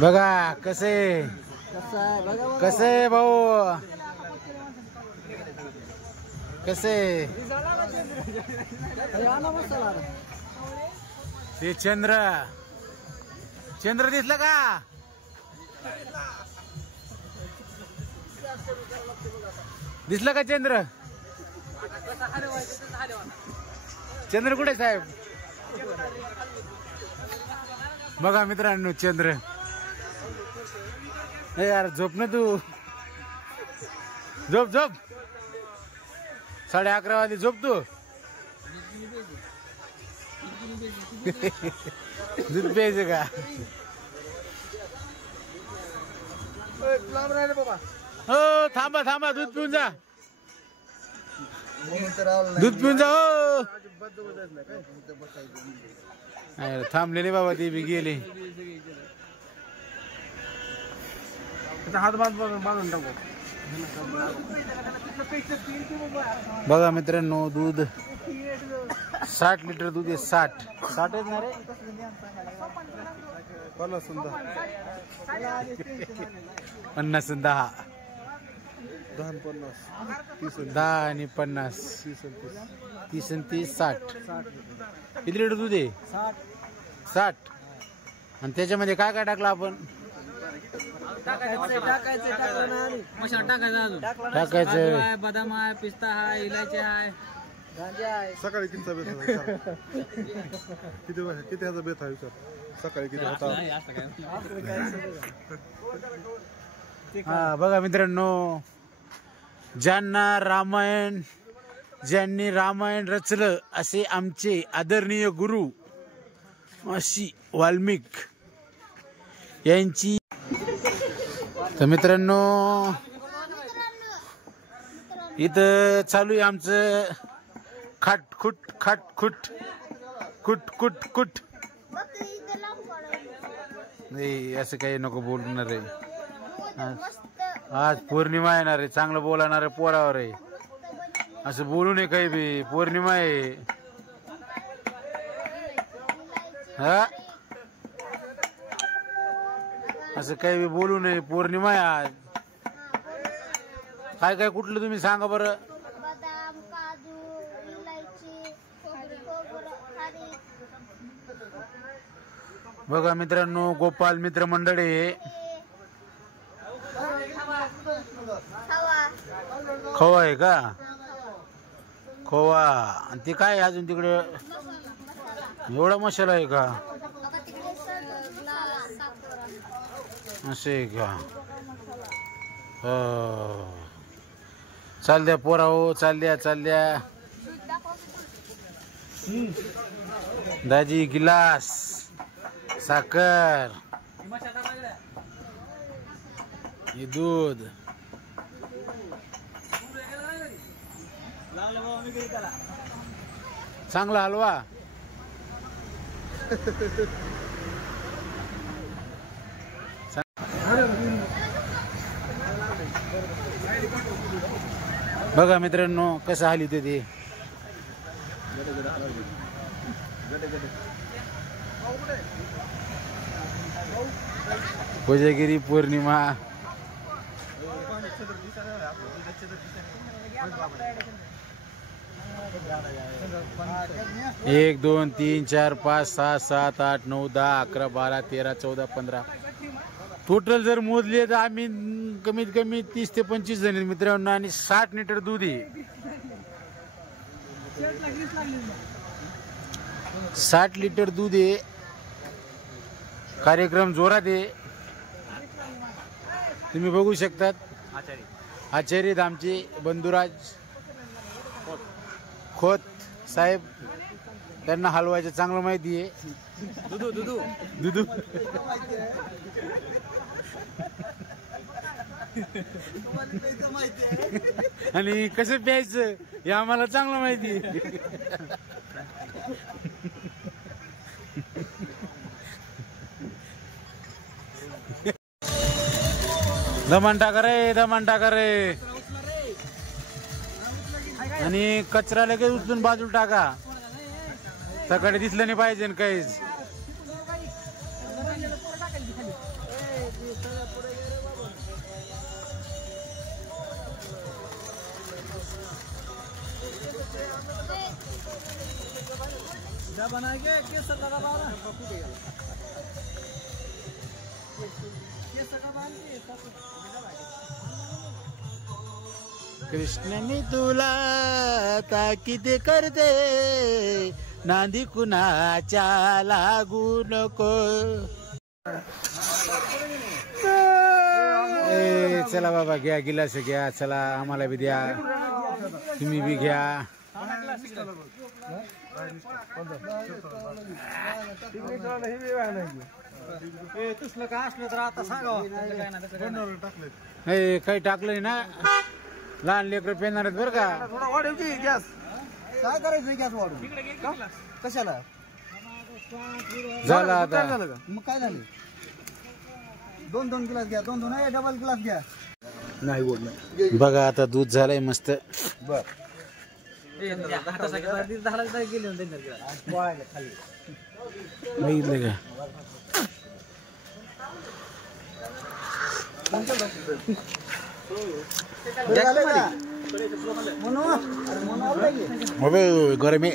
बघा कसे कसे भाऊ कसे ते चंद्र चंद्र दिसलं का दिसलं का चंद्र चंद्र कुठे साहेब बघा मित्रांनो चंद्र यार झोप ना तू झोप झोप 11:30 वाजता झोप तू दूध प्यायचं का हो थांबा थांबा दूध पिऊन जा दूध पिऊन जा हो थांबलेले बाबा ते बी गेले हात बांधून टाकू बघा मित्रांनो दूध 60 लिटर दूध आहे 60 आहे ना रे 50 10 आणि 50 30 आणि 30 60 किती लिटर दूध आहे 60 आणि त्याच्यामध्ये काय काय टाकलं आपण टाकायचं बदाम आहे पिस्ता आहे इलायची आहे सकाळी किती बेत किती ह्याचा बेत आहे सकाळी किती होता हा बघा मित्रांनो ज्यांनी रामायण रचलं असे आमचे आदरणीय गुरु महर्षी वाल्मिक यांची तर मित्रांनो इथं चालू आहे आमचं खाटखुट खाटखुट कुट कुट कुट नाही असं काही नको बोलणार आहे आज पौर्णिमा येणार आहे चांगलं बोलणार आहे पोरावर आहे असं बोलू नये काही बी पौर्णिमा आहे हा असं काही बी बोलू नये पौर्णिमा आहे आज काय काय कुठलं तुम्ही सांगा बरं बदाम काजू इलायची बघा मित्रांनो गोपाल मित्र मंडळी खवा आहे का खवा आणि ते काय अजून तिकडे एवढा मसाला आहे का असं आहे का चाल द्या पोरा हो चाल द्या दाजी गिलास साखर हे दूध चांगला हलवा बघा मित्रांनो कसं हली ते कोजागिरी पौर्णिमा 1 2 3 4 5 6 7 8 9 10 11 12 13 14 15 टोटल जर मोजले तर आम्ही कमीत कमी 30 ते 25 जण मित्रांनो आणि 60 लिटर दूध आहे 60 लिटर दूध आहे कार्यक्रम जोरात आहे तुम्ही बघू शकतात आचार्य आमचे बंधुराज खोत साहेब त्यांना हलवायचं चांगलं माहिती आहे दुधू आणि कसं प्यायचं हे आम्हाला चांगलं माहिती आहे दमन टाका रे आणि कचरा लगेच उचलून बाजूला टाका सकाळी दिसलं नाही पाहिजे काहीच कृष्णाने तुला ताकीद करते नांदी कुणाच्या लागू नको. ए चला बाबा घ्या गिलास घ्या चला आम्हाला बी द्या तुम्ही बी घ्या. तसलं काय असलं तर आता सांगावं. हे काही टाकलं ना लहान लेकर पेणार आहेत बरं का. थोडा वाढव की गॅस. काय करायचं गॅस वाढवून कशाला झालं आता. मग काय झालं 2-2 गिलास घ्या 2-2 डबल गिलास घ्या. नाही गोड नाही. बघा आता दूध झालंय मस्त. बर बघितलं का म्हणून गरमी